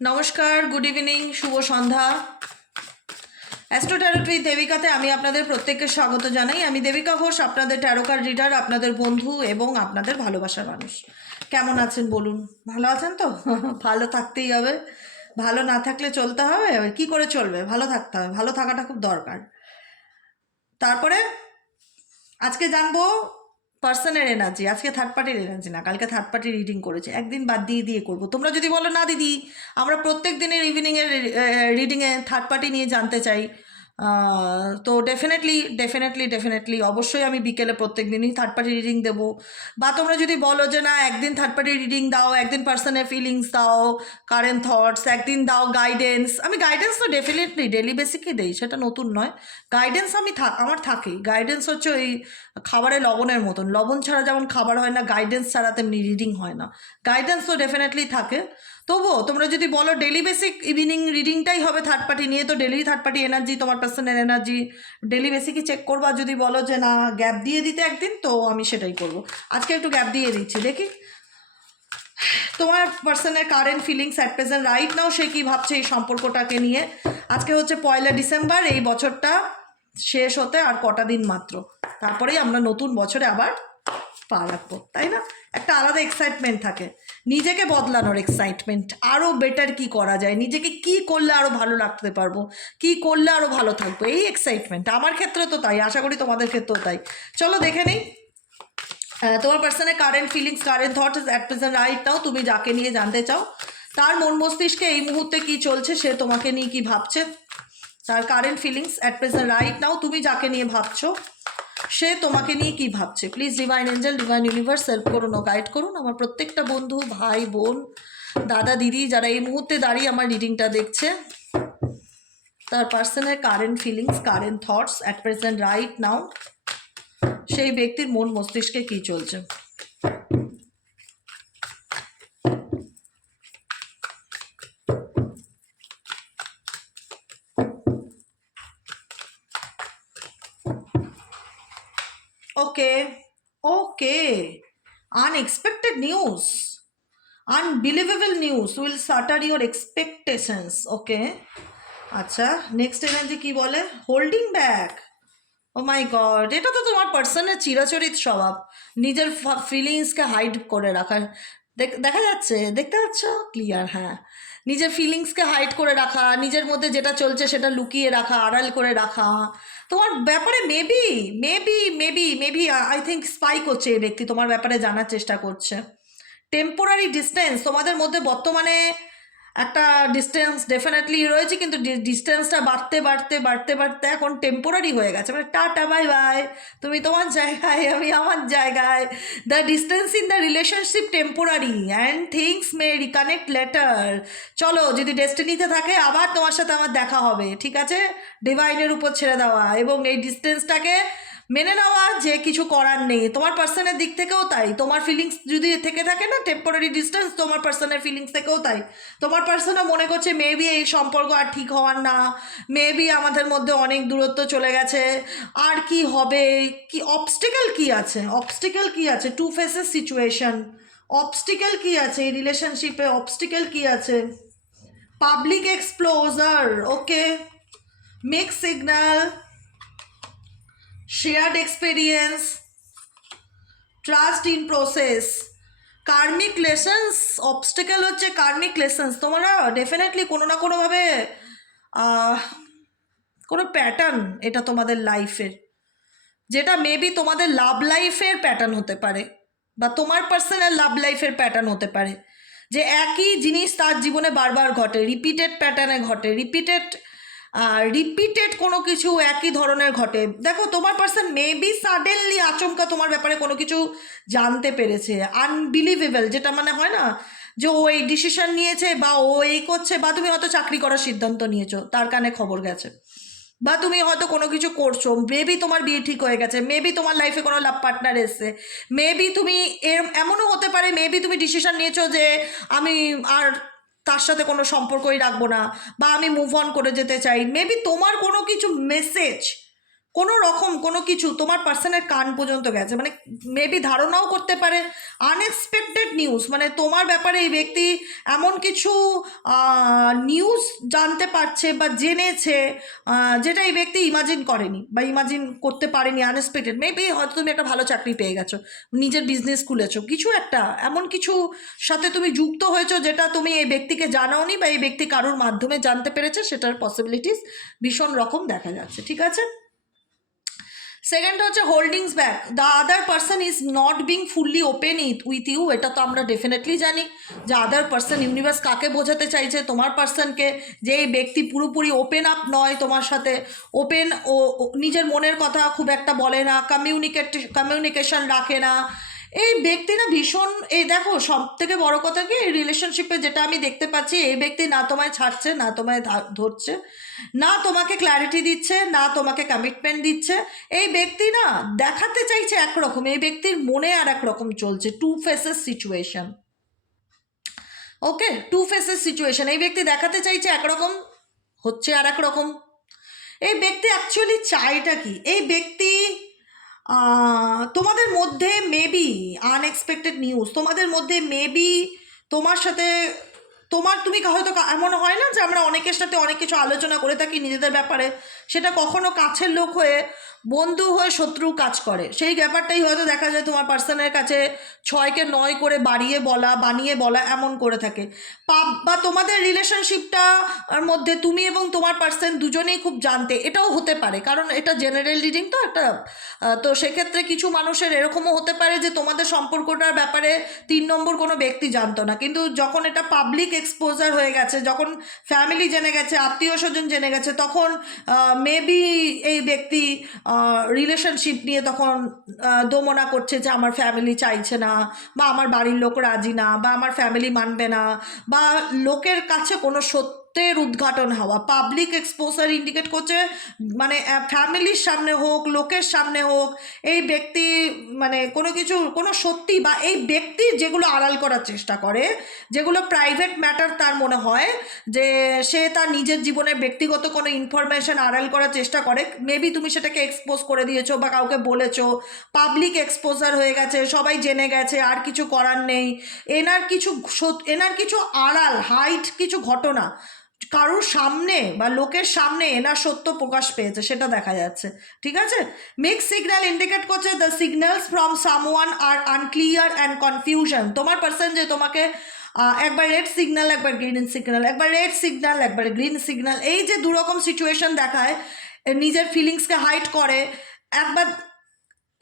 নমস্কার, good evening, শুভ সন্ধ্যা। অ্যাস্ট্রো ট্যারোট উইথ দেবিকাতে আমি আপনাদের প্রত্যেককে স্বাগত জানাই। আমি দেবিকা ঘোষ, আপনাদের ট্যারো কার্ড রিডার, আপনাদের বন্ধু এবং আপনাদের ভালোবাসার মানুষ। কেমন আছেন বলুন? ভালো আছেন তো? ভালো থাকতেই হবে, ভালো না থাকলে চলতে হবে। কি করে চলবে? ভালো থাকতে হবে, ভালো থাকাটা খুব দরকার। তারপরে আজকে জানবো পার্সনের এনার্জি। আজকে থার্ড পার্টির এনার্জি না, কালকে থার্ড পার্টি রিডিং করেছে, একদিন বাদ দিয়ে দিয়ে করবো। তোমরা যদি বলো না দিদি আমরা প্রত্যেক দিনের ইভিনিংয়ের রিডিংয়ে থার্ড পার্টি নিয়ে জানতে চাই, তো ডেফিনেটলি অবশ্যই আমি বিকেলে প্রত্যেক দিনই থার্ড পার্টি রিডিং দেবো। বা তোমরা যদি বলো যে না একদিন থার্ড পার্টি রিডিং দাও, একদিন পার্সনের ফিলিংস দাও, কারেন্ট থটস, একদিন দাও গাইডেন্স। আমি গাইডেন্স তো ডেফিনেটলি ডেলি বেসিকই দেই, সেটা নতুন নয়। গাইডেন্স আমার থাকেই। গাইডেন্স হচ্ছে ওই খাবারে লবণের মতন, লবণ ছাড়া যেমন খাবার হয় না, গাইডেন্স ছাড়া তেমনি রিডিং হয় না। গাইডেন্স তো ডেফিনেটলি থাকে। তবুও তোমরা যদি বলো ডেলি বেসিক ইভিনিং রিডিংটাই হবে থার্ড পার্টি নিয়ে, তো ডেলি থার্ড পার্টি এনার্জি, তোমার পার্সনের এনার্জি ডেলি বেসিকই চেক করবা। যদি বলো যে না গ্যাপ দিয়ে দিতে একদিন, তো আমি সেটাই করব। আজকে একটু গ্যাপ দিয়ে দিচ্ছি, দেখি তোমার পার্সনের current feelings at present right now, সে কী ভাবছে এই সম্পর্কটাকে নিয়ে। আজকে হচ্ছে 1 ডিসেম্বর, এই বছরটা শেষ হতে আর কটা দিন মাত্র, তারপরেই আমরা নতুন বছরে আবার পা রাখবো, তাই না? একটা আলাদা এক্সাইটমেন্ট থাকে, নিজেকে বদলানোর এক্সাইটমেন্ট, আরও বেটার কি করা যায়, নিজেকে কি করলে আরও ভালো রাখতে পারবো, কি করলে আরও ভালো থাকবো, এই এক্সাইটমেন্ট। আমার ক্ষেত্রে তো তাই, আশা করি তোমাদের ক্ষেত্রেও তাই। চলো দেখে নিই তোমার পার্সনের current feelings, current thoughts at present right নাও। তুমি যাকে নিয়ে জানতে চাও তার মন মস্তিষ্কে এই মুহূর্তে কি চলছে, সে তোমাকে নিয়ে কি ভাবছে, তার current feelings at present right নাও। তুমি যাকে নিয়ে ভাবছো সে তোমাকে নিয়ে কি ভাবছে। Please divine angel, divine universe help করুন ও গাইড করুন আমার প্রত্যেকটা বন্ধু, ভাই, বোন, দাদা, দিদি যারা এই মুহূর্তে দাঁড়িয়ে আমার রিডিংটা দেখছে, তার পার্সনের current feelings, current thoughts at present right নাও, সেই ব্যক্তির মন মস্তিষ্কে কি চলছে। Okay. Unexpected news, unbelievable news will shatter your expectations. Okay. আচ্ছা, নেক্সট এনার্জি কি বলে? Holding back. Oh my god, এটা তো তোমার পার্সনের চিরাচরিত স্বভাব, নিজের ফিলিংসকে হাইড করে রাখার। দেখা যাচ্ছে, দেখতে পাচ্ছ ক্লিয়ার? হ্যাঁ, নিজের ফিলিংসকে হাইড করে রাখা, নিজের মধ্যে যেটা চলছে সেটা লুকিয়ে রাখা, আড়াল করে রাখা। তোমার ব্যাপারে maybe maybe maybe maybe I think spy করছে এই ব্যক্তি, তোমার ব্যাপারে জানার চেষ্টা করছে। টেম্পোরারি ডিস্টেন্স তোমাদের মধ্যে বর্তমানে একটা ডিস্টেন্স ডেফিনেটলি রয়েছে, কিন্তু ডিস্টেন্সটা বাড়তে বাড়তে বাড়তে বাড়তে এখন টেম্পোরারি হয়ে গেছে, মানে টাটা বাই বাই, তুমি তোমার জায়গায়, আমি আমার জায়গায়। The distance in the relationship temporary and things May reconnect letter. চলো, যদি ডেস্টিনিতে থাকে আবার তোমার সাথে আমার দেখা হবে, ঠিক আছে? ডিভাইনের উপর ছেড়ে দেওয়া এবং এই ডিস্টেন্সটাকে মেনে নেওয়া যে কিছু করার নেই। তোমার পার্সনের দিক থেকেও তাই, তোমার ফিলিংস যদি থেকে থাকে না টেম্পোরারি ডিস্টেন্স, তোমার পার্সনের ফিলিংস থেকেও তাই। তোমার পার্সনও মনে করছে মেবি এই সম্পর্ক আর ঠিক হওয়ার না, মেবি আমাদের মধ্যে অনেক দূরত্ব চলে গেছে, আর কি হবে, কি অবস্টিকেল কি আছে, অবস্টিকেল কি আছে, টু ফেসেস সিচুয়েশন, অবস্টিকেল কি আছে এই রিলেশনশিপে, অবস্টিকেল কি আছে, public এক্সপ্লোজার, okay, mix signal, shared experience, trust in process, karmic lessons. Obstacle হচ্ছে কার্মিক লেসন্স। তোমরা ডেফিনেটলি কোনো না কোনোভাবে কোনো প্যাটার্ন, এটা তোমাদের লাইফের, যেটা মেবি তোমাদের লাভ লাইফের প্যাটার্ন হতে পারে, বা তোমার পার্সোনাল লাভ লাইফের প্যাটার্ন হতে পারে, যে একই জিনিস তার জীবনে বারবার ঘটে, রিপিটেড প্যাটার্নে ঘটে, রিপিটেড কোনো কিছু একই ধরনের ঘটে। দেখো, তোমার পার্সন মেবি সাডেনলি আচমকা তোমার ব্যাপারে কোনো কিছু জানতে পেরেছে, আনবিলিভেবল, যেটা মানে হয় না যে ও এই ডিসিশন নিয়েছে, বা ও এই করছে, বা তুমি হয়তো চাকরি করার সিদ্ধান্ত নিয়েছো, তার কানে খবর গেছে, বা তুমি হয়তো কোনো কিছু করছো, মেবি তোমার বিয়ে ঠিক হয়ে গেছে, মেবি তোমার লাইফে কোনো লাভ পার্টনার এসছে, মেবি তুমি এমনও হতে পারে মেবি তুমি ডিসিশন নিয়েছো যে আমি আর তার সাথে কোনো সম্পর্কই রাখবো না, বা আমি মুভ অন করে যেতে চাই। মেবি তোমার কোনো কিছু মেসেজ কোনো রকম কোনো কিছু তোমার পার্সনের কান পর্যন্ত গেছে, মানে মেবি ধারণাও করতে পারে। আনএক্সপেক্টেড নিউজ, মানে তোমার ব্যাপারে এই ব্যক্তি এমন কিছু নিউজ জানতে পারছে বা জেনেছে যেটা এই ব্যক্তি ইমাজিন করেনি বা ইমাজিন করতে পারেনি। আনএক্সপেক্টেড, মেবি হয়তো তুমি একটা ভালো চাকরি পেয়ে গেছো, নিজের বিজনেস খুলেছো, কিছু একটা এমন কিছু সাথে তুমি যুক্ত হয়েছো যেটা তুমি এই ব্যক্তিকে জানাওনি বা এই ব্যক্তি কারোর মাধ্যমে জানতে পেরেছে, সেটার পসিবিলিটিস ভীষণ রকম দেখা যাচ্ছে। ঠিক আছে, সেকেন্ড হচ্ছে holdings back, the other person is not being fully open with you. এটা তো আমরা ডেফিনেটলি জানি যে আদার পার্সন, ইউনিভার্স কাকে বোঝাতে চাইছে, তোমার পার্সনকে, যে এই ব্যক্তি পুরোপুরি ওপেন আপ নয় তোমার সাথে, ওপেন ও নিজের মনের কথা খুব একটা বলে না, কমিউনিকেশন রাখে না। এই ব্যক্তি না ভীষণ, এই দেখো সব থেকে বড় কথা কি, এই রিলেশনশিপে যেটা আমি দেখতে পাচ্ছি, এই ব্যক্তি না তোমায় ছাড়ছে, না তোমায় ধরছে, না তোমাকে ক্ল্যারিটি দিচ্ছে, না তোমাকে কমিটমেন্ট দিচ্ছে। এই ব্যক্তি না দেখাতে চাইছে একরকম, এই ব্যক্তির মনে আর একরকম চলছে, টু ফেসেস সিচুয়েশন। ওকে, টু ফেসেস সিচুয়েশন, এই ব্যক্তি দেখাতে চাইছে একরকম, হচ্ছে আর একরকম। এই ব্যক্তি অ্যাকচুয়ালি চাইটা কি, এই ব্যক্তি তোমাদের মধ্যে মেবি আনএক্সপেক্টেড নিউজ, তোমাদের মধ্যে মেবি তোমার সাথে তুমি হয়তো এমন হয় না যে আমরা অনেকের সাথে অনেক কিছু আলোচনা করে থাকি নিজেদের ব্যাপারে, সেটা কখনো কাছের লোক হয়ে, বন্ধু হয়ে শত্রু কাজ করে, সেই ব্যাপারটাই হয়তো দেখা যায় তোমার পার্সনের কাছে 6কে 9 করে বানিয়ে বলা এমন করে থাকে। বা তোমাদের রিলেশনশিপটা মধ্যে তুমি এবং তোমার পার্সন দুজনেই খুব জানতে, এটাও হতে পারে, কারণ এটা জেনারেল রিডিং তো একটা। তো সেক্ষেত্রে কিছু মানুষের এরকমও হতে পারে যে তোমাদের সম্পর্কটার ব্যাপারে 3 নম্বর কোনো ব্যক্তি জানতো না, কিন্তু যখন এটা পাবলিক এক্সপোজার হয়ে গেছে, যখন ফ্যামিলি জেনে গেছে, আত্মীয় স্বজন জেনে গেছে, তখন মেবি এই ব্যক্তি রিলেশনশিপ নিয়ে তখন দোমনা করছে যে আমার ফ্যামিলি চাইছে না, বা আমার বাড়ির লোক রাজি না, বা আমার ফ্যামিলি মানবে না, বা লোকের কাছে কোনো সত্যের উদ্ঘাটন হওয়া। পাবলিক এক্সপোজার ইন্ডিকেট করছে, মানে ফ্যামিলির সামনে হোক, লোকের সামনে হোক, এই ব্যক্তি মানে কোনো সত্যি বা এই ব্যক্তির যেগুলো আড়াল করার চেষ্টা করে, যেগুলো প্রাইভেট ম্যাটার তার মনে হয় যে সে তার নিজের জীবনের ব্যক্তিগত কোনো ইনফরমেশন আড়াল করার চেষ্টা করে, মেবি তুমি সেটাকে এক্সপোজ করে দিয়েছো বা কাউকে বলেছো, পাবলিক এক্সপোজার হয়ে গেছে, সবাই জেনে গেছে, আর কিছু করার নেই। এনার কিছু আড়াল হাইট কিছু ঘটনা কারোর সামনে বা লোকের সামনে এনার সত্য প্রকাশ পেয়েছে, সেটা দেখা যাচ্ছে। ঠিক আছে, মিক্স সিগন্যাল ইন্ডিকেট করছে, the signals from someone are unclear and confusion. তোমার পার্সন যে তোমাকে একবার রেড সিগন্যাল, একবার গ্রিন সিগন্যাল, একবার রেড সিগন্যাল, একবার গ্রিন সিগন্যাল, এই যে দুরকম সিচুয়েশন দেখায়, নিজের ফিলিংসকে হাইড করে, একবার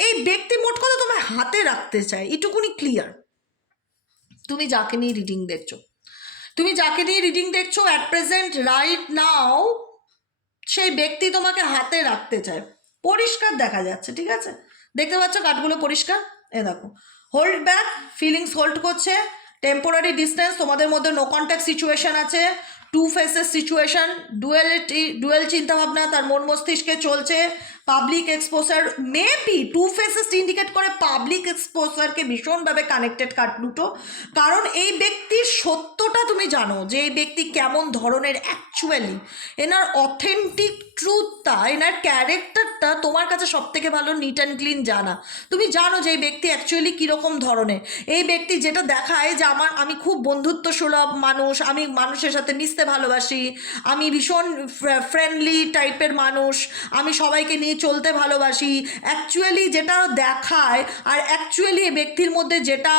এই ব্যক্তি মোট কথা তোমায় হাতে রাখতে চায়, এটুকুনি ক্লিয়ার। তুমি যাকে নিয়ে রিডিং দেখছো অ্যাট প্রেজেন্ট রাইট নাও, সেই ব্যক্তি তোমাকে হাতে রাখতে চায়, পরিষ্কার দেখা যাচ্ছে। ঠিক আছে, দেখতে পাচ্ছ কার্ডগুলো পরিষ্কার, এ দেখো, হোল্ড ব্যাক, ফিলিংস হোল্ড করছে, টেম্পোরারি ডিস্টেন্স, তোমাদের মধ্যে নো কন্ট্যাক্ট সিচুয়েশন আছে, টু ফেসেস সিচুয়েশন, ডুয়েল চিন্তাভাবনা তার মন মস্তিষ্কে চলছে, public exposure, maybe two faces indicate করে পাবলিক এক্সপোজারকে ভীষণভাবে কানেক্টেড কার্ড দুটো, কারণ এই ব্যক্তির সত্যটা তুমি জানো যে এই ব্যক্তি কেমন ধরনের অ্যাকচুয়ালি, এনার অথেন্টিক ট্রুথটা, এনার ক্যারেক্টারটা তোমার কাছে সব থেকে ভালো নিট অ্যান্ড ক্লিন জানা। তুমি জানো যে এই ব্যক্তি অ্যাকচুয়ালি কীরকম ধরনের। এই ব্যক্তি যেটা দেখায় যে আমি খুব বন্ধুত্ব সুলভ মানুষ, আমি মানুষের সাথে মিশতে ভালোবাসি, আমি ভীষণ ফ্রেন্ডলি টাইপের মানুষ, আমি সবাইকে নিয়ে চলতে ভালোবাসি, অ্যাকচুয়ালি যেটা দেখায় আর অ্যাকচুয়ালি এই ব্যক্তির মধ্যে যেটা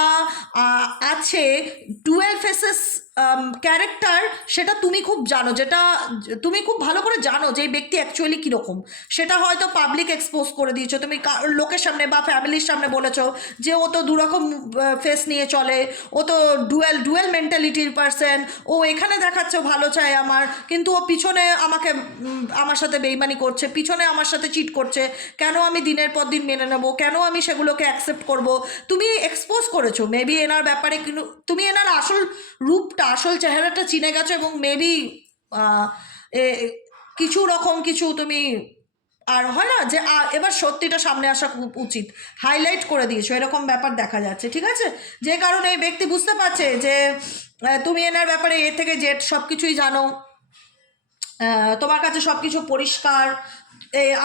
আছে, টুয়েলভ ফেসেস ক্যারেক্টার, সেটা তুমি খুব জানো, যেটা তুমি খুব ভালো করে জানো যে এই ব্যক্তি অ্যাকচুয়ালি কীরকম। সেটা হয়তো পাবলিক এক্সপোজ করে দিয়েছো তুমি, লোকের সামনে বা ফ্যামিলির সামনে বলেছো যে ও তো দুরকম ফেস নিয়ে চলে, ও তো ডুয়েল মেন্টালিটির পার্সন, ও এখানে দেখাচ্ছে ভালো চায় আমার, কিন্তু ও পিছনে আমার সাথে বেইমানি করছে, পিছনে আমার সাথে চিট করছে, কেন আমি দিনের পর দিন মেনে নেবো, কেন আমি সেগুলোকে অ্যাকসেপ্ট করব। তুমি এক্সপোজ করেছো মেবি এনার ব্যাপারে, কিন্তু তুমি এনার আসল রূপটা, আসল চেহারাটা চিনে গেছো, এবং মেবি কিছু তুমি, আর হয় না যে এবার সত্যিটা সামনে আসা খুব উচিত, হাইলাইট করে দিয়েছো, এরকম ব্যাপার দেখা যাচ্ছে। ঠিক আছে, যে কারণে এই ব্যক্তি বুঝতে পারছে যে তুমি এনার ব্যাপারে এ থেকে জেড সব কিছুই জানো, তোমার কাছে সব কিছু পরিষ্কার,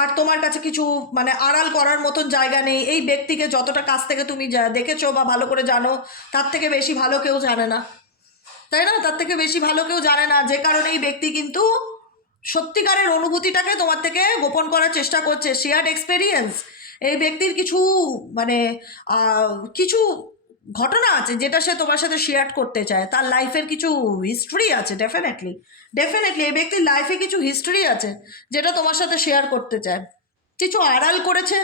আর তোমার কাছে কিছু মানে আড়াল করার মতন জায়গা নেই। এই ব্যক্তিকে যতটা কাছ থেকে তুমি দেখেছো বা ভালো করে জানো, তার থেকে বেশি ভালো কেউ জানে না, তাই না? তার থেকে বেশি ভালো কেউ জানে না, যে কারণে এই ব্যক্তি কিন্তু সত্যিকারের অনুভূতিটাকে তোমার থেকে গোপন করার চেষ্টা করছে। শেয়ার্ড এক্সপেরিয়েন্স, এই ব্যক্তির কিছু মানে কিছু ঘটনা আছে যেটা সে তোমার সাথে শেয়ার করতে চায়। তার লাইফের কিছু হিস্ট্রি আছে, ডেফিনেটলি ডেফিনেটলি এই ব্যক্তির লাইফে কিছু হিস্ট্রি আছে যেটা তোমার সাথে শেয়ার করতে চায়। কিছু আড়াল করেছে,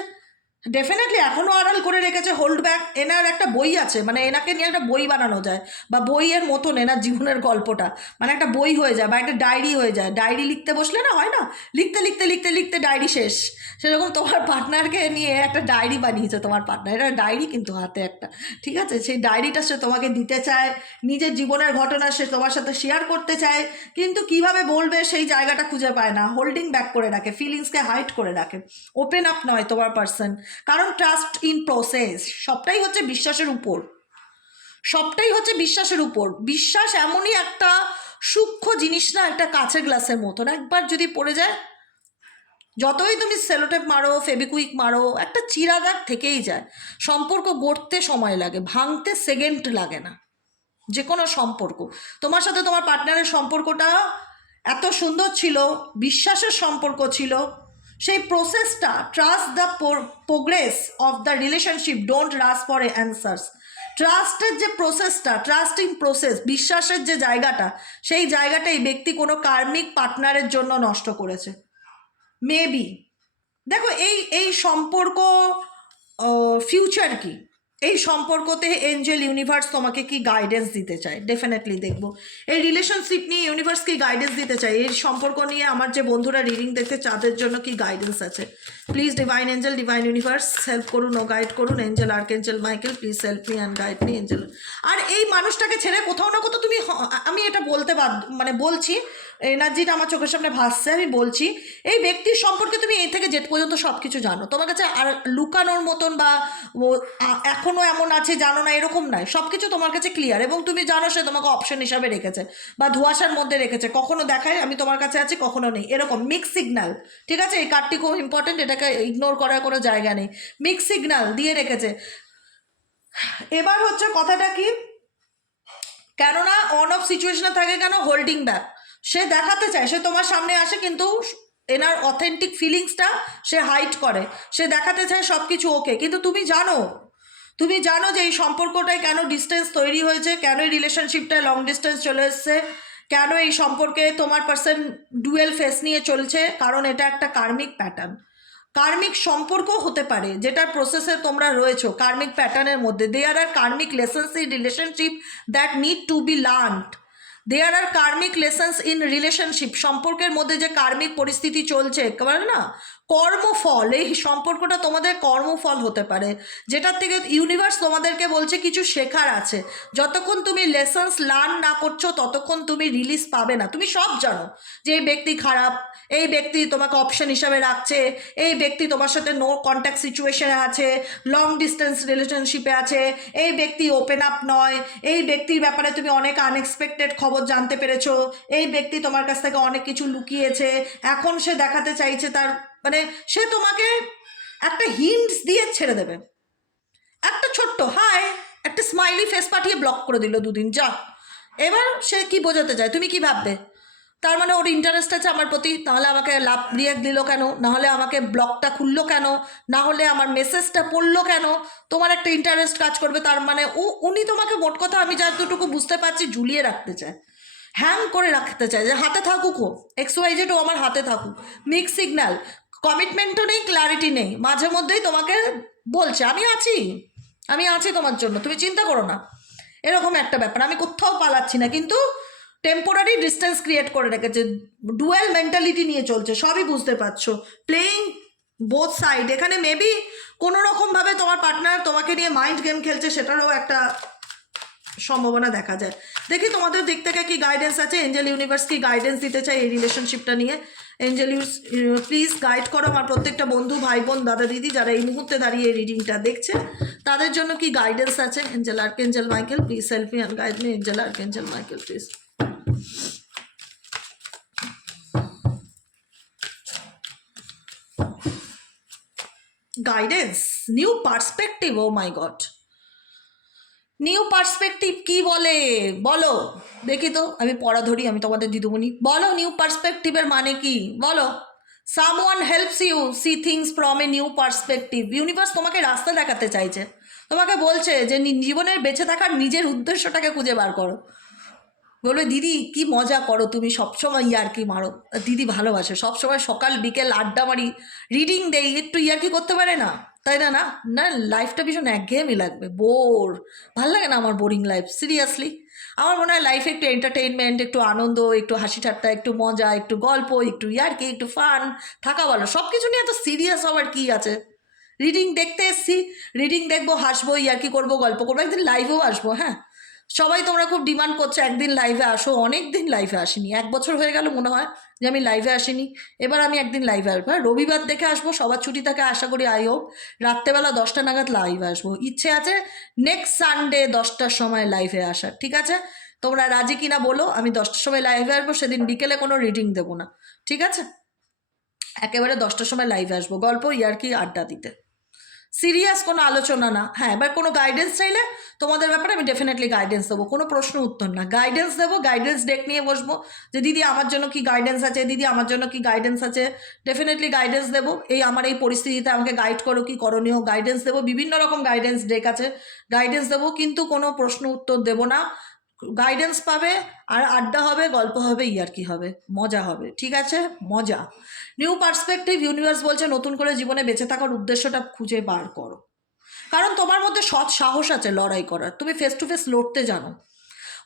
ডেফিনেটলি এখনও আড়াল করে রেখেছে, হোল্ড ব্যাক। এনার একটা বই আছে, মানে এনাকে নিয়ে একটা বই বানানো যায়, বা বইয়ের মতন এনার জীবনের গল্পটা মানে একটা বই হয়ে যায় বা একটা ডায়েরি হয়ে যায়। ডায়েরি লিখতে বসলে না হয় না, লিখতে লিখতে লিখতে লিখতে ডায়েরি শেষ, সেরকম তোমার পার্টনারকে নিয়ে একটা ডায়েরি বানিয়েছে তোমার পার্টনার। এটা ডায়েরি কিন্তু হাতে একটা, ঠিক আছে? সেই ডায়েরিটা সে তোমাকে দিতে চায়, নিজের জীবনের ঘটনা সে তোমার সাথে শেয়ার করতে চায়, কিন্তু কিভাবে বলবে সেই জায়গাটা খুঁজে পায় না, হোল্ডিং ব্যাক করে রাখে, ফিলিংসকে হাইড করে রাখে, ওপেন আপ নয় তোমার পার্সন। কারণ ট্রাস্ট ইন প্রসেস, সবটাই হচ্ছে বিশ্বাসের উপর, সবটাই হচ্ছে বিশ্বাসের উপর। বিশ্বাস এমনই একটা সূক্ষ্ম জিনিস না, একটা কাঁচের গ্লাসের মতন, একবার যদি পড়ে যায়, যতই তুমি সেলোটেপ মারো, ফেবিকুইক মারো, একটা চিরাদাগ থেকেই যায়। সম্পর্ক গড়তে সময় লাগে, ভাঙতে সেকেন্ড লাগে না। যে কোনো সম্পর্ক, তোমার সাথে তোমার পার্টনারের সম্পর্কটা এত সুন্দর ছিল, বিশ্বাসের সম্পর্ক ছিল, সেই প্রসেসটা, trust the progress of the relationship, don't rush for answers. ট্রাস্টের যে প্রসেসটা, ট্রাস্টিং প্রসেস, বিশ্বাসের যে জায়গাটা, সেই জায়গাটা এই ব্যক্তি কোনো কার্মিক পার্টনারের জন্য নষ্ট করেছে মেবি। দেখো এই এই সম্পর্ক ফিউচার কি, এই সম্পর্কতে এঞ্জেল ইউনিভার্স তোমাকে কি গাইডেন্স দিতে চায়, ডেফিনেটলি দেখবো। এই রিলেশনশিপ নিয়ে ইউনিভার্স কি গাইডেন্স দিতে চায়, এই সম্পর্ক নিয়ে আমার যে বন্ধুরা রিডিং দেখতে তাদের জন্য কি গাইডেন্স আছে। Please divine angel, divine universe help করুন ও গাইড করুন। Angel archangel Michael please help me and guide me angel. আর এই মানুষটাকে ছেড়ে কোথাও না কোথাও তুমি, আমি এটা বলতে মানে বলছি, এনার্জিটা আমার চোখের সামনে ভাসছে, আমি বলছি এই ব্যক্তির সম্পর্কে তুমি এই থেকে জেট পর্যন্ত সব কিছু জানো, তোমার কাছে আর লুকানোর মতন বা এখনও এমন আছে জানো না এরকম নয়, সব কিছু তোমার কাছে ক্লিয়ার, এবং তুমি জানো সে তোমাকে অপশন হিসাবে রেখেছে বা ধোঁয়াশার মধ্যে রেখেছে, কখনো দেখায় আমি তোমার কাছে আছি, কখনো নেই, এরকম মিক্স সিগন্যাল। ঠিক আছে, এই কার্ডটি খুব ইম্পর্টেন্ট, এটাকে ইগনোর করার কোনো জায়গা নেই, মিক্স সিগন্যাল দিয়ে রেখেছে। এবার হচ্ছে কথাটা কি, কেননা অন অফ সিচুয়েশনে থাকে কেন, হোল্ডিং ব্যাক, সে দেখাতে চায়, সে তোমার সামনে আসে কিন্তু এনার অথেন্টিক ফিলিংসটা সে হাইড করে, সে দেখাতে চায় সব কিছু ওকে, কিন্তু তুমি জানো, তুমি জানো যে এই সম্পর্কটায় কেন ডিস্টেন্স তৈরি হয়েছে, কেন এই রিলেশনশিপটায় লং ডিস্টেন্স চলে এসছে, কেন এই সম্পর্কে তোমার পার্সন ডুয়েল ফেস নিয়ে চলছে, কারণ এটা একটা কার্মিক প্যাটার্ন। কার্মিক সম্পর্ক হতে পারে যেটার প্রসেসে তোমরা রয়েছো কার্মিক প্যাটার্নের মধ্যে। There are karmic lessons in relationship that need to be learned. There are karmic lessons in relationship, সম্পর্কের মধ্যে যে কার্মিক পরিস্থিতি চলছে, একেবারে না কর্মফল, এই সম্পর্কটা তোমাদের কর্মফল হতে পারে, যেটার থেকে ইউনিভার্স তোমাদেরকে বলছে কিছু শেখার আছে। যতক্ষণ তুমি লেসন্স লার্ন না করছো ততক্ষণ তুমি রিলিজ পাবে না। তুমি সব জানো যে এই ব্যক্তি খারাপ, এই ব্যক্তি তোমাকে অপশন হিসাবে রাখছে, এই ব্যক্তি তোমার সাথে নো কন্ট্যাক্ট সিচুয়েশনে আছে, লং ডিস্টেন্স রিলেশনশিপে আছে, এই ব্যক্তি ওপেন আপ নয়, এই ব্যক্তির ব্যাপারে তুমি অনেক আনএক্সপেক্টেড খবর জানতে পেরেছো, এই ব্যক্তি তোমার কাছ থেকে অনেক কিছু লুকিয়েছে, এখন সে দেখাতে চাইছে তার মানে সে তোমাকে একটা হিন্টস দিয়ে ছেড়ে দেবে, একটা ছোট্ট হাই, একটা স্মাইলি ফেস পাঠিয়ে ব্লক করে দিল দুদিন, যা। এবার সে কি বোঝাতে চায়, তুমি কি ভাববে, তার মানে ওর ইন্টারেস্ট আছে আমার প্রতি, তাহলে আমাকে লাভ রিয়াক্ট দিল কেন, না হলে আমাকে ব্লকটা খুললো কেন, না হলে আমার মেসেজটা পড়লো কেন, তোমার একটা ইন্টারেস্ট কাজ করবে, তার মানে উনি তোমাকে মোট কথা আমি যতটুকু বুঝতে পারছি ঝুলিয়ে রাখতে চায়, হ্যাং করে রাখতে চায়, যে হাতে থাকুক ও XYZ, ও আমার হাতে থাকুক। মিক্স সিগন্যাল, কমিটমেন্টও নেই, ক্লারিটি নেই, মাঝে মধ্যেই তোমাকে বলছে আমি আছি, আমি আছি তোমার জন্য, তুমি চিন্তা করো না, এরকম একটা ব্যাপার। আমি কোথাও পালাচ্ছি না, কিন্তু টেম্পোরারি ডিস্টেন্স ক্রিয়েট করে রেখেছে, ডুয়েল মেন্টালিটি নিয়ে চলছে, সবই বুঝতে পারছো, প্লেয়িং বোথ সাইড। এখানে মেবি কোনো রকমভাবে তোমার পার্টনার তোমাকে নিয়ে মাইন্ড গেম খেলছে, সেটারও একটা সম্ভাবনা দেখা যায়। দেখি তোমাদের দিক থেকে কি গাইডেন্স আছে, এঞ্জেল ইউনিভার্স কি গাইডেন্স দিতে চাই এই রিলেশনশিপটা নিয়ে। এঞ্জেল প্লিজ গাইড করো আমার প্রত্যেকটা বন্ধু, ভাই বোন, দাদা দিদি যারা এই মুহূর্তে দাঁড়িয়ে এই রিডিংটা দেখছে, তাদের জন্য কি গাইডেন্স আছে। Angel archangel Michael please help me and guide me. Angel archangel Michael please. Guidance, new perspective. Oh my god, new perspective কি বলে বলো দেখি তো, আমি পড়া ধরি, আমি তোমাদের দিদুমণি। বলো নিউ পার্সপেক্টিভের মানে কি বলো। Someone helps you see things from a new perspective. Universe তোমাকে রাস্তা দেখাতে চাইছে, তোমাকে বলছে যে জীবনের বেঁচে থাকার নিজের উদ্দেশ্যটাকে খুঁজে বার করো। বলবে দিদি কি মজা করো তুমি, সবসময় ইয়ার্কি মারো। দিদি ভালোবাসে, সবসময় সকাল বিকেল আড্ডা মারি, রিডিং দেই, একটু ইয়ার্কি করতে পারে না, তাই না? না না, লাইফটা ভীষণ একঘেয়েমি লাগবে, বোর, ভাল লাগে না আমার বোরিং লাইফ, সিরিয়াসলি। আমার মনে হয় লাইফে একটু এন্টারটেইনমেন্ট, একটু আনন্দ, একটু হাসি ঠাট্টা, একটু মজা, একটু গল্প, একটু ইয়ার্কি, একটু ফান থাকা ভালো। সব কিছু নিয়ে এত সিরিয়াস হওয়ার কি আছে? রিডিং দেখতে এসছি, রিডিং দেখবো, হাসবো, ইয়ার্কি করবো, গল্প করবো, একদিন লাইভেও আসবো। হ্যাঁ, সবাই তোমরা খুব ডিমান্ড করছো একদিন লাইভে আসো, অনেক দিন লাইভে আসিনি, 1 বছর হয়ে গেল মনে হয় যে আমি লাইভে আসিনি। এবার আমি একদিন লাইভে আসবো, হ্যাঁ, রবিবার দেখে আসবো, সবার ছুটি থাকে আশা করি, আই হোপ রাত্রেবেলা 10টা নাগাদ লাইভে আসবো। ইচ্ছে আছে নেক্সট সানডে 10টার সময় লাইভে আসার, ঠিক আছে? তোমরা রাজি কিনা বলো, আমি 10টার সময় লাইভে আসবো, সেদিন বিকেলে কোনো রিডিং দেবো না, ঠিক আছে? একেবারে 10টার সময় লাইভে আসবো, গল্প ইয়ার্কি আড্ডা দিতে, সিরিয়াস কোনো আলোচনা না। হ্যাঁ, এবার কোনো গাইডেন্স চাইলে তোমাদের ব্যাপারে আমি ডেফিনেটলি গাইডেন্স দেবো, কোনো প্রশ্ন উত্তর না, গাইডেন্স দেবো। গাইডেন্স ডেক নিয়ে বসবো যে দিদি আমার জন্য কি গাইডেন্স আছে, দিদি আমার জন্য কি গাইডেন্স আছে, ডেফিনেটলি গাইডেন্স দেবো। এই আমার এই পরিস্থিতিতে আমাকে গাইড করো, কি করণীয়, গাইডেন্স দেবো। বিভিন্ন রকম গাইডেন্স ডেক আছে, গাইডেন্স দেবো, কিন্তু কোনো প্রশ্ন উত্তর দেবো না। গাইডেন্স পাবে আর আড্ডা হবে, গল্প হবে, ইয়ার্কি হবে, মজা হবে, ঠিক আছে? মজা। নিউ পার্সপেক্টিভ, ইউনিভার্স বলছে নতুন করে জীবনে বেঁচে থাকার উদ্দেশ্যটা খুঁজে বার করো, কারণ তোমার মধ্যে সৎ সাহস আছে লড়াই করার, তুমি ফেস টু ফেস লড়তে জানো।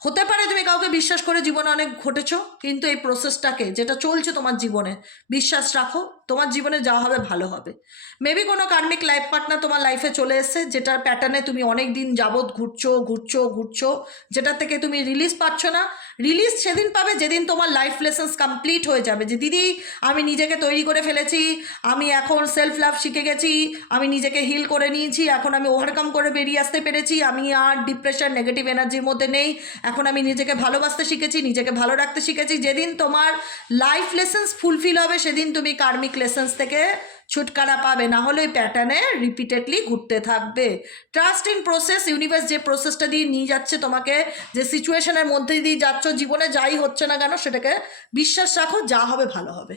হতে পারে তুমি কাউকে বিশ্বাস করে জীবনে অনেক ঘটেছো, কিন্তু এই প্রসেসটাকে যেটা চলছে তোমার জীবনে, বিশ্বাস রাখো তোমার জীবনে যা হবে ভালো হবে। মেবি কোনো কার্মিক লাইফ পার্টনার তোমার লাইফে চলে এসছে, যেটার প্যাটার্নে তুমি অনেক দিন যাবৎ ঘুরছো, যেটা থেকে তুমি রিলিজ পাচ্ছ না। রিলিজ সেদিন পাবে যেদিন তোমার লাইফ লেসন্স কমপ্লিট হয়ে যাবে, যে দিদি আমি নিজেকে তৈরি করে ফেলেছি, আমি এখন সেলফ লাভ শিখে গেছি, আমি নিজেকে হিল করে নিয়েছি, এখন আমি ওভারকাম করে বেরিয়ে আসতে পেরেছি, আমি আর ডিপ্রেশন নেগেটিভ এনার্জির মধ্যে নেই, এখন আমি নিজেকে ভালোবাসতে শিখেছি, নিজেকে ভালো রাখতে শিখেছি। যেদিন তোমার লাইফ লেসন্স ফুলফিল হবে সেদিন তুমি কার্মিক লেসন্স থেকে ছুটকারা পাবে, না হলে ওই প্যাটার্নে রিপিটেডলি ঘুরতে থাকবে। ট্রাস্ট ইন প্রসেস, ইউনিভার্স যে প্রসেসটা দিয়ে নিয়ে যাচ্ছে তোমাকে, যে সিচুয়েশনের মধ্যে দিয়ে যাচ্ছ, জীবনে যাই হচ্ছে না কেন সেটাকে বিশ্বাস রাখো, যা হবে ভালো হবে,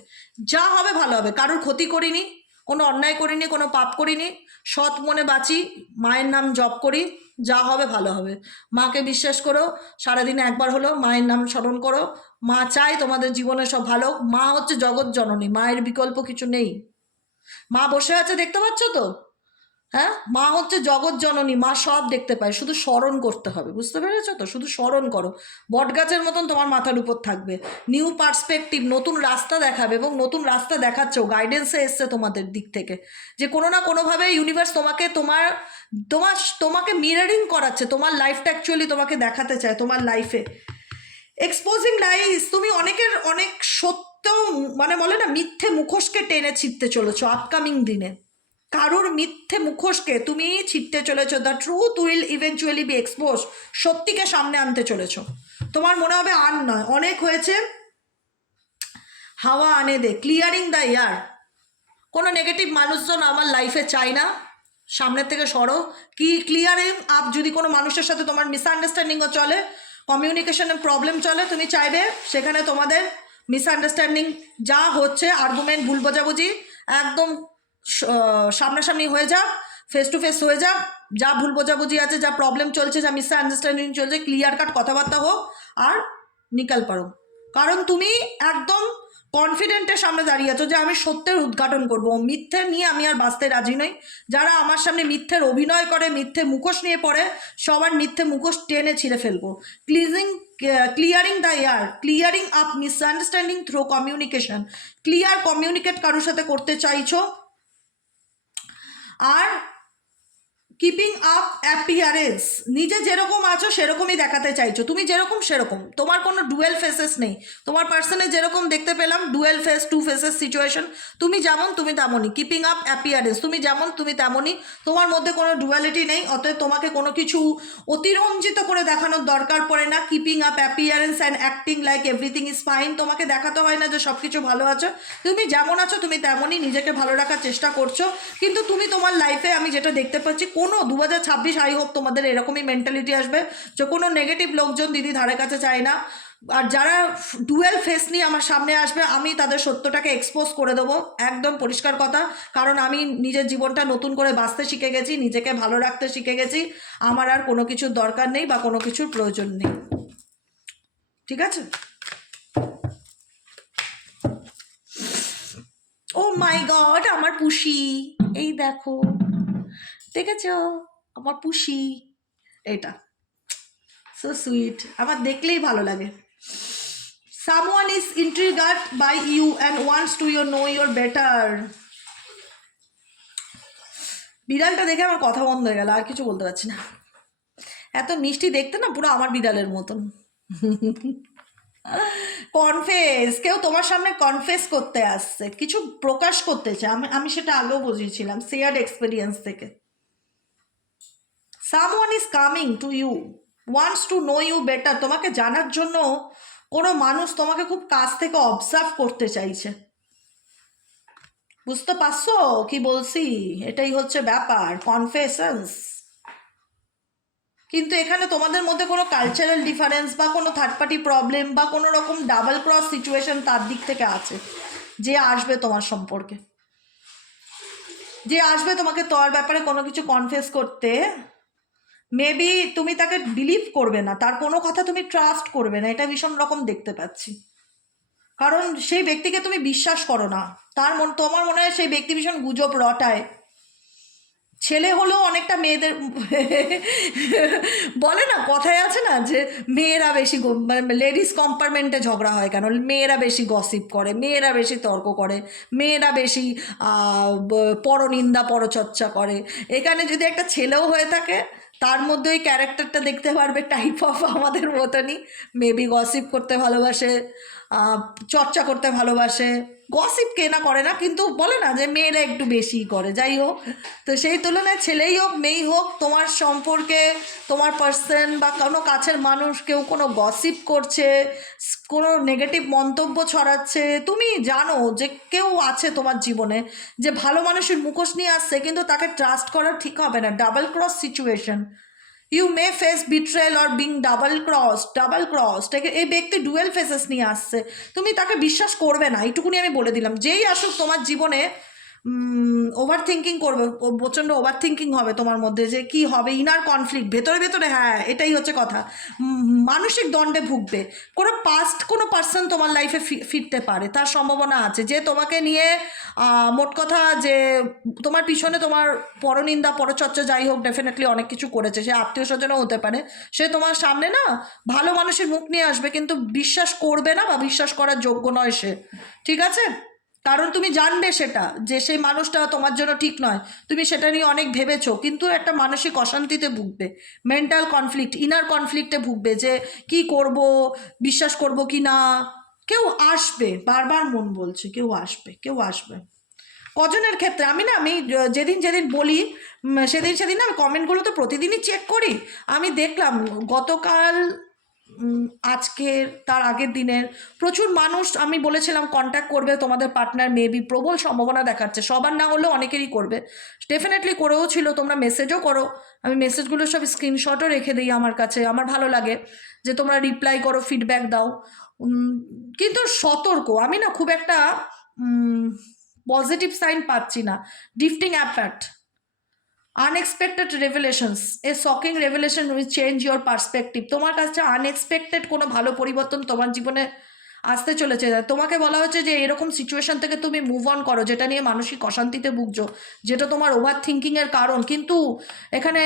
যা হবে ভালো হবে। কারোর ক্ষতি করিনি, কোনো অন্যায় করিনি, কোনো পাপ করিনি, সৎ মনে বাঁচি, মায়ের নাম জপ করি, যা হবে ভালো হবে। মাকে বিশ্বাস করো, সারাদিনে একবার হলো মায়ের নাম স্মরণ করো, মা চায় তোমাদের জীবনে সব ভালো। মা হচ্ছে জগৎ জননী, মায়ের বিকল্প কিছু নেই। মা বসে আছে দেখতে পাচ্ছ তো, হ্যাঁ, মা হচ্ছে জগৎ জননী, মা সব দেখতে পায়, শুধু স্মরণ করতে হবে, বুঝতে পেরেছো তো? শুধু স্মরণ করো, বটগাছের মতন তোমার মাথার উপর থাকবে। নিউ পার্সপেক্টিভ, নতুন রাস্তা দেখাবে, এবং নতুন রাস্তা দেখাচ্ছেও, গাইডেন্সে এসছে তোমাদের দিক থেকে, যে কোনো না কোনোভাবে ইউনিভার্স তোমাকে তোমাকে মিরারিং করাচ্ছে, তোমার লাইফটা অ্যাকচুয়ালি তোমাকে দেখাতে চায়, তোমার লাইফে এক্সপোজিং লাইস। তুমি অনেক সত্য, মানে বলে না, মিথ্যে মুখোশকে টেনে ছিটতে চলেছো আপকামিং দিনে। কারোর মিথ্যে মুখোশকে তুমি ছিটতে চলেছো, the truth will eventually be expose, সত্যিকে সামনে আনতে চলেছো। তোমার মনে হবে আর নয়, অনেক হয়েছে, হাওয়া আনে দে, ক্লিয়ারিং দ্য এয়ার। কোনো নেগেটিভ মানুষজন আমার লাইফে চাই না, সামনের থেকে সরো। কি ক্লিয়ারিং আপ, যদি কোনো মানুষের সাথে তোমার মিসআন্ডারস্ট্যান্ডিংও চলে, কমিউনিকেশনের প্রবলেম চলে, তুমি চাইবে সেখানে তোমাদের মিসআন্ডারস্ট্যান্ডিং যা হচ্ছে, আর্গুমেন্ট, ভুল বোঝাবুঝি একদম সামনাসামনি হয়ে যাক, ফেস টু ফেস হয়ে যাক, যা ভুল বোঝাবুঝি আছে, যা প্রবলেম চলছে, যা মিসআন্ডারস্ট্যান্ডিং চলছে, ক্লিয়ার কাট কথাবার্তা হোক আর নিকাল পারো। কারণ তুমি একদম কনফিডেন্টের সামনে দাঁড়িয়ে আছো যে আমি সত্যের উদ্ঘাটন করবো, মিথ্যে নিয়ে আমি আর বাঁচতে রাজি নই। যারা আমার সামনে মিথ্যের অভিনয় করে, মিথ্যে মুখোশ নিয়ে পড়ে, সবার মিথ্যে মুখোশ টেনে ছিঁড়ে ফেলবো। Clearing the air, clearing up misunderstanding through communication. Clear communicate কারোর সাথে করতে চাইছো, আর কিপিং আপ অ্যাপিয়ারেন্স, নিজে যেরকম আছো সেরকমই দেখাতে চাইছো, তুমি যেরকম সেরকম, তোমার কোনো ডুয়েল ফেসেস নেই। তোমার পার্সনে যেরকম দেখতে পেলাম dual face, two faces situation, তুমি যেমন তুমি তেমনই। কিপিং আপ অ্যাপিয়ারেন্স, তুমি যেমন তুমি তেমনই, তোমার মধ্যে কোনো ডুয়ালিটি নেই, অতএব তোমাকে কোনো কিছু অতিরঞ্জিত করে দেখানোর দরকার পড়ে না। Keeping up appearance and acting like everything is fine, তোমাকে দেখাতে হয় না যে সব কিছু ভালো আছো, তুমি যেমন আছো তুমি তেমনই নিজেকে ভালো রাখার চেষ্টা করছো। কিন্তু তুমি তোমার লাইফে আমি যেটা দেখতে পাচ্ছি, কোনো 2026 আই হোপ তোমাদের এরকমই মেন্টালিটি আসবে যে কোনো নেগেটিভ লোকজন দিদি ধারে কাছে চায় না। আর যারা ডুয়েল ফেস নিয়ে আমার সামনে আসবে আমি তাদের সত্যটাকে এক্সপোজ করে দেবো, একদম পরিষ্কার কথা। কারণ আমি নিজের জীবনটা নতুন করে বাঁচতে শিখে গেছি, নিজেকে ভালো রাখতে শিখে গেছি, আমার আর কোনো কিছুর দরকার নেই বা কোনো কিছুর প্রয়োজন নেই, ঠিক আছে? ও মাই গড, আমার পুষি, এই দেখো, দেখেছো আমার পুষি, এটা সো সুইট, আমার দেখলেই ভালো লাগে। Someone is intrigued by you and wants to know your better. বিড়ালটা দেখে আমার কথা বন্ধ হয়ে গেল, আর কিছু বলতে পারছি না। এত মিষ্টি দেখতে না, পুরো আমার বিড়ালের মতন। কনফেস, কেউ তোমার সামনে কনফেস করতে আসছে, কিছু প্রকাশ করতে চায়, আমি সেটা আগেও বুঝিয়েছিলাম শেয়ার্ড এক্সপিরিয়েন্স থেকে। Someone is coming to you, wants to know you better, তোমাকে জানার জন্য কোনো মানুষ তোমাকে খুব কাছ থেকে অবজার্ভ করতে চাইছে। বুঝতে পারছো কি বলছি? এটাই হচ্ছে ব্যাপার, কনফেশনস। কিন্তু এখানে তোমাদের মধ্যে কোনো কালচারাল ডিফারেন্স বা কোনো থার্ড পার্টি প্রবলেম বা কোনো রকম ডাবল ক্রস সিচুয়েশন তার দিক থেকে আছে। যে আসবে তোমার সম্পর্কে, যে আসবে তোমাকে তোমার ব্যাপারে কোনো কিছু কনফেস করতে, মেবি তুমি তাকে বিলিভ করবে না, তার কোনো কথা তুমি ট্রাস্ট করবে না, এটা ভীষণ রকম দেখতে পাচ্ছি। কারণ সেই ব্যক্তিকে তুমি বিশ্বাস করো না, তোমার মনে হয় সেই ব্যক্তি ভীষণ গুজব রটায়। ছেলে হলেও অনেকটা মেয়েদের বলে না, কথায় আছে না যে মেয়েরা বেশি লেডিস কম্পার্টমেন্টে ঝগড়া হয় কেন, মেয়েরা বেশি গসিপ করে, মেয়েরা বেশি তর্ক করে, মেয়েরা বেশি পরনিন্দা পরচর্চা করে। এখানে যদি একটা ছেলেও হয়ে থাকে তার মধ্যে ওই ক্যারেক্টারটা দেখতে পারবে, টাইপ অফ আমাদের মতনই, মেবি গসিপ করতে ভালোবাসে, চর্চা করতে ভালোবাসে। গসিপ কে না করে না, কিন্তু বলে না যে মেয়েরা একটু বেশি করে, যাই হোক। তো সেই তুলনায় ছেলেই হোক মেয়েই হোক, তোমার সম্পর্কে তোমার পার্সন বা কোনো কাছের মানুষ কেউ কোনো গসিপ করছে, কোনো নেগেটিভ মন্তব্য ছড়াচ্ছে, তুমি জানো যে কেউ আছে তোমার জীবনে যে ভালো মানুষের মুখোশ নিয়ে আসছে, কিন্তু তাকে ট্রাস্ট করা ঠিক হবে না, double cross situation. You may face betrayal or being double cross, এই ব্যক্তি ডুয়েল ফেসেস নিয়ে আসছে, তুমি তাকে বিশ্বাস করবে না, এইটুকুনি আমি বলে দিলাম। যেই আসুক তোমার জীবনে ওভার থিঙ্কিং করবে, প্রচণ্ড ওভার থিঙ্কিং হবে তোমার মধ্যে, যে কি হবে, ইনার কনফ্লিক্ট ভেতরে ভেতরে, হ্যাঁ এটাই হচ্ছে কথা। মানসিক দণ্ডে ভুগবে, কোনো পার্সন তোমার লাইফে ফিরতে পারে, তার সম্ভাবনা আছে, যে তোমাকে নিয়ে মোট কথা যে তোমার পিছনে তোমার পরনিন্দা পরচর্চা যাই হোক ডেফিনেটলি অনেক কিছু করেছে, সে আত্মীয় স্বজনও হতে পারে, সে তোমার সামনে না ভালো মানুষের মুখ নিয়ে আসবে, কিন্তু বিশ্বাস করবে না বা বিশ্বাস করার যোগ্য নয় সে, ঠিক আছে? কারণ তুমি জানবে সেটা যে সেই মানুষটা তোমার জন্য ঠিক নয়, তুমি সেটা নিয়ে অনেক ভেবেছো, কিন্তু একটা মানসিক অশান্তিতে ভুগবে, মেন্টাল কনফ্লিক্ট, ইনার কনফ্লিক্টে ভুগবে, যে কি করব, বিশ্বাস করব কি না। কেউ আসবে, বারবার মন বলছে কেউ আসবে, কেউ আসবে। কজনের ক্ষেত্রে আমি যেদিন যেদিন বলি সেদিন না আমি কমেন্টগুলো তো প্রতিদিনই চেক করি। আমি দেখলাম গতকাল, আজকের, তার আগের দিনের প্রচুর মানুষ আমি বলেছিলাম কন্ট্যাক্ট করবে তোমাদের পার্টনার, মেবি প্রবল সম্ভাবনা দেখাচ্ছে, সবার না হলেও অনেকেরই করবে, ডেফিনেটলি করেও ছিল, তোমরা মেসেজও করো, আমি মেসেজগুলো সব স্ক্রিনশটও রেখে দিই আমার কাছে, আমার ভালো লাগে যে তোমরা রিপ্লাই করো, ফিডব্যাক দাও। কিন্তু সতর্ক, আমি না খুব একটা পজিটিভ সাইন পাচ্ছি না। Drifting apart, unexpected revelations, a shocking revelation will change your perspective, তোমার কাছে আনএক্সপেক্টেড কোনো ভালো পরিবর্তন তোমার জীবনে আসতে চলেছে। তোমাকে বলা হচ্ছে যে এরকম সিচুয়েশন থেকে তুমি মুভ অন করো, যেটা নিয়ে মানসিক অশান্তিতে ভুগছো, যেটা তোমার ওভার থিঙ্কিংয়ের কারণ, কিন্তু এখানে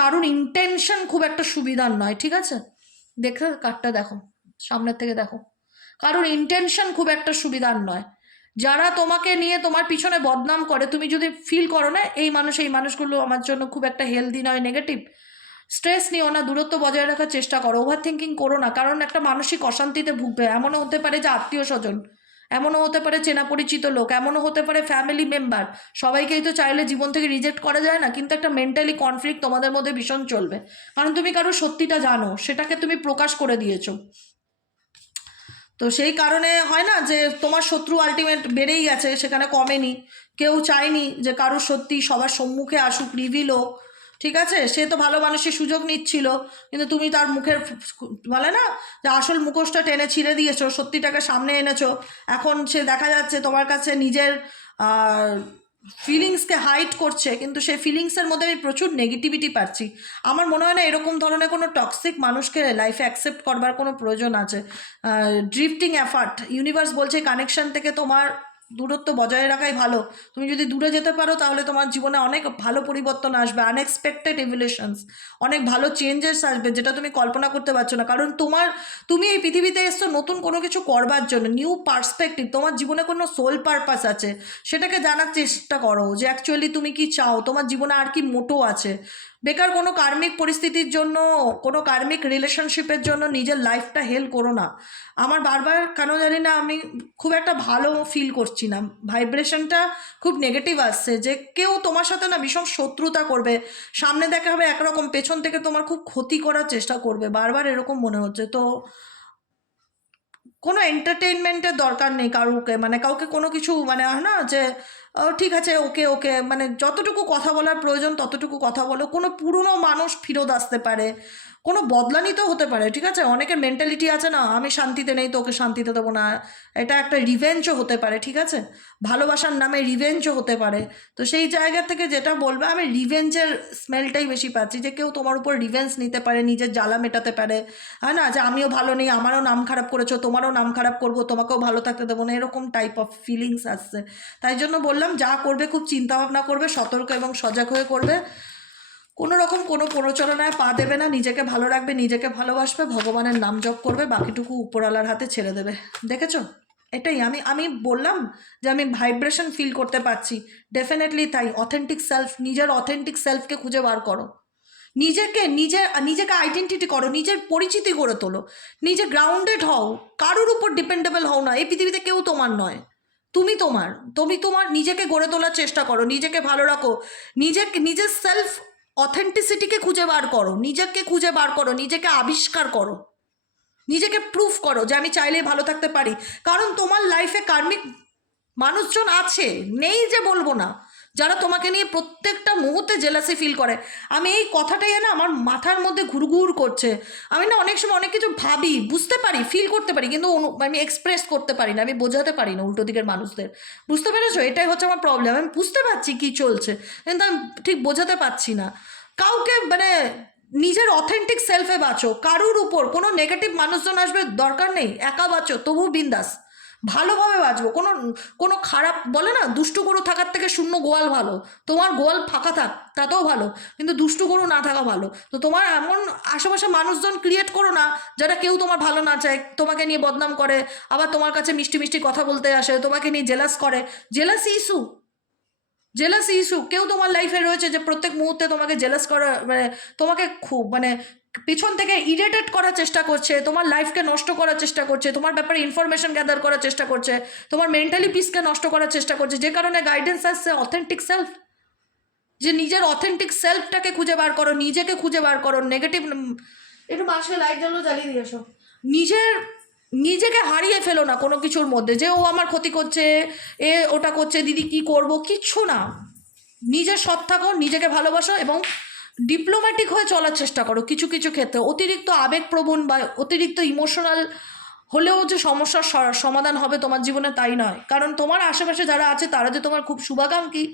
কারণ ইন্টেনশন খুব একটা সুবিধার নয়, ঠিক আছে? দেখো কার্ডটা, দেখো সামনের থেকে দেখো, কারোর ইন্টেনশন খুব একটা সুবিধার নয়, যারা তোমাকে নিয়ে তোমার পিছনে বদনাম করে, তুমি যদি ফিল করো না এই মানুষগুলো আমার জন্য খুব একটা হেলদি নয়, নেগেটিভ, স্ট্রেস নিও না, দূরত্ব বজায় রাখার চেষ্টা করো, ওভার থিঙ্কিং করো না, কারণ একটা মানসিক অশান্তিতে ভুগবে। এমনও হতে পারে যে আত্মীয় স্বজন, এমনও হতে পারে চেনা পরিচিত লোক, এমনও হতে পারে ফ্যামিলি মেম্বার। সবাইকেই তো চাইলে জীবন থেকে রিজেক্ট করা যায় না, কিন্তু একটা মেন্টালি কনফ্লিক্ট তোমাদের মধ্যে ভীষণ চলবে, কারণ তুমি কারো সত্যিটা জানো, সেটাকে তুমি প্রকাশ করে দিয়েছো। তো সেই কারণে হয় না যে তোমার শত্রু আলটিমেট বেড়েই গেছে, সেখানে কমেনি। কেউ চায়নি যে কারোর সত্যি সবার সম্মুখে আসুক, রিভিল হোক, ঠিক আছে? সে তো ভালো মানুষের সুযোগ নিচ্ছিল, কিন্তু তুমি তার মুখের বলে না যে আসল মুখোশটা টেনে ছিঁড়ে দিয়েছো, সত্যিটাকে সামনে এনেছো। এখন সে দেখা যাচ্ছে তোমার কাছে নিজের ফিলিংসকে হাইড করছে, কিন্তু সেই ফিলিংসের মধ্যে আমি প্রচুর নেগেটিভিটি পাচ্ছি। আমার মনে হয় না এরকম ধরনের কোনো টক্সিক মানুষকে লাইফে অ্যাকসেপ্ট করবার কোনো প্রয়োজন আছে। ড্রিফটিং অ্যাফার্ট, ইউনিভার্স বলছে কানেকশন থেকে তোমার দূরত্ব বজায় রাখাই ভালো। তুমি যদি দূরে যেতে পারো তাহলে তোমার জীবনে অনেক ভালো পরিবর্তন আসবে, আনএক্সপেক্টেড এভলিউশনস, অনেক ভালো চেঞ্জেস আসবে যেটা তুমি কল্পনা করতে পারছো না। কারণ তুমি এই পৃথিবীতে এসছো নতুন কোনো কিছু করবার জন্য, নিউ পার্সপেক্টিভ, তোমার জীবনে কোনো সোল পারপাস আছে, সেটাকে জানার চেষ্টা করো যে অ্যাকচুয়ালি তুমি কি চাও, তোমার জীবনে আর কি মোটো আছে। বেকার কোনো কার্মিক পরিস্থিতির জন্য, কোনো কার্মিক রিলেশনশিপের জন্য নিজের লাইফটা হেল করো না। আমার বারবার কেন জানি না আমি খুব একটা ভালো ফিল করছি না, ভাইব্রেশনটা খুব নেগেটিভ আসছে, যে কেউ তোমার সাথে না ভীষণ শত্রুতা করবে, সামনে দেখা হবে একরকম, পেছন থেকে তোমার খুব ক্ষতি করার চেষ্টা করবে, বারবার এরকম মনে হচ্ছে। তো কোনো এন্টারটেইনমেন্টের দরকার নেই কাউকে, মানে কাউকে কোনো কিছু মানে হয় না যে ঠিক আছে ওকে ওকে, মানে যতটুকু কথা বলার প্রয়োজন ততটুকু কথা বলো। কোনো পুরনো মানুষ ফেরত আসতে পারে, কোনো বদলানিতেও হতে পারে, ঠিক আছে? অনেকের মেন্টালিটি আছে না, আমি শান্তিতে নেই তো ওকে শান্তিতে দেবো না, এটা একটা রিভেঞ্জও হতে পারে, ঠিক আছে? ভালোবাসার নামে রিভেঞ্জও হতে পারে। তো সেই জায়গা থেকে যেটা বলবে, আমি রিভেঞ্জের স্মেলটাই বেশি পাচ্ছি, যে কেউ তোমার উপর রিভেঞ্জ নিতে পারে, নিজের জ্বালা মেটাতে পারে, হয় না যে আমিও ভালো নেই, আমারও নাম খারাপ করেছো, তোমারও নাম খারাপ করবো, তোমাকেও ভালো থাকতে দেবো না, এরকম টাইপ অফ ফিলিংস আসছে। তাই জন্য বললাম যা করবে খুব চিন্তা ভাবনা করবে, সতর্ক এবং সজাগ হয়ে করবে, কোনো রকম কোনো প্ররোচনায় পা দেবে না, নিজেকে ভালো রাখবে, নিজেকে ভালোবাসবে, ভগবানের নাম জপ করবে, বাকিটুকু উপরওয়ালার হাতে ছেড়ে দেবে। দেখেছো? এটাই আমি বললাম যে আমি ভাইব্রেশন ফিল করতে পারছি, ডেফিনেটলি তাই। অথেন্টিক সেলফ, নিজের অথেন্টিক সেলফকে খুঁজে বার করো, নিজেকে আইডেন্টিটি করো, নিজের পরিচিতি গড়ে তোলো, নিজে গ্রাউন্ডেড হও, কারোর উপর ডিপেন্ডেবল হও না। এই পৃথিবীতে কেউ তোমার নয়, তুমি তোমার নিজেকে গড়ে তোলার চেষ্টা করো, নিজেকে ভালো রাখো, নিজের সেলফ অথেন্টিসিটিকে খুঁজে বার করো, নিজেকে খুঁজে বার করো, নিজেকে আবিষ্কার করো, নিজেকে প্রুফ করো যে আমি চাইলেই ভালো থাকতে পারি। কারণ তোমার লাইফে কার্মিক মানুষজন আছে, নেই যে বলবো না, যারা তোমাকে নিয়ে প্রত্যেকটা মুহূর্তে জেলাসি ফিল করে। আমি এই কথাটাই না আমার মাথার মধ্যে ঘুরঘুর করছে। আমি না অনেক সময় অনেক কিছু ভাবি, বুঝতে পারি, ফিল করতে পারি, কিন্তু আমি এক্সপ্রেস করতে পারি না, আমি বোঝাতে পারি না উল্টো দিকের মানুষদের। বুঝতে পেরেছো? এটাই হচ্ছে আমার প্রবলেম। আমি বুঝতে পারছি কী চলছে, কিন্তু আমি ঠিক বোঝাতে পারছি না কাউকে। মানে নিজের অথেন্টিক সেলফে বাঁচো, কারুর উপর কোনো নেগেটিভ মানুষজন আসবে দরকার নেই, একা বাঁচো তবু বিন্দাস, ভালোভাবে বাঁচবো। কোনো কোনো খারাপ বলে না, দুষ্টু গরু থাকার থেকে শূন্য গোয়াল ভালো। তোমার গোয়াল ফাঁকা থাক তাতেও ভালো, কিন্তু দুষ্টু গরু না থাকা ভালো। তো তোমার এমন আশেপাশে মানুষজন ক্রিয়েট করো না যারা কেউ তোমার ভালো না চায়, তোমাকে নিয়ে বদনাম করে, আবার তোমার কাছে মিষ্টি মিষ্টি কথা বলতে আসে, তোমাকে নিয়ে জেলাস করে। জেলাসি ইস্যু কেউ তোমার লাইফে রয়েছে যে প্রত্যেক মুহূর্তে তোমাকে জেলাস করা, মানে তোমাকে খুব মানে পিছন থেকে ইরিটেট করার চেষ্টা করছে, তোমার লাইফকে নষ্ট করার চেষ্টা করছে, তোমার ব্যাপারে ইনফরমেশন গ্যাদার করার চেষ্টা করছে, তোমার মেন্টালি পিসকে নষ্ট করার চেষ্টা করছে, যে কারণে গাইডেন্স আসছে অথেন্টিক সেলফ, যে নিজের অথেন্টিক সেলফটাকে খুঁজে বার করো, নিজেকে খুঁজে বার করো। নেগেটিভ একটু মানুষকে লাইট জ্বালিয়ে দিয়ে এসো। নিজেকে হারিয়ে ফেলো না কোনো কিছুর মধ্যে, যে ও আমার ক্ষতি করছে, এ ওটা করছে, দিদি কি করব, কিচ্ছু না। নিজের সৎ থাকো, নিজেকে ভালোবাসো এবং ডিপ্লোম্যাটিক হয়ে চলার চেষ্টা করো। কিছু কিছু ক্ষেত্রে অতিরিক্ত আবেগপ্রবণ বা অতিরিক্ত ইমোশনাল হলেও যে সমস্যার সমাধান হবে তোমার জীবনে তাই নয়। কারণ তোমার আশেপাশে যারা আছে তারা যে তোমার খুব শুভাকাঙ্ক্ষী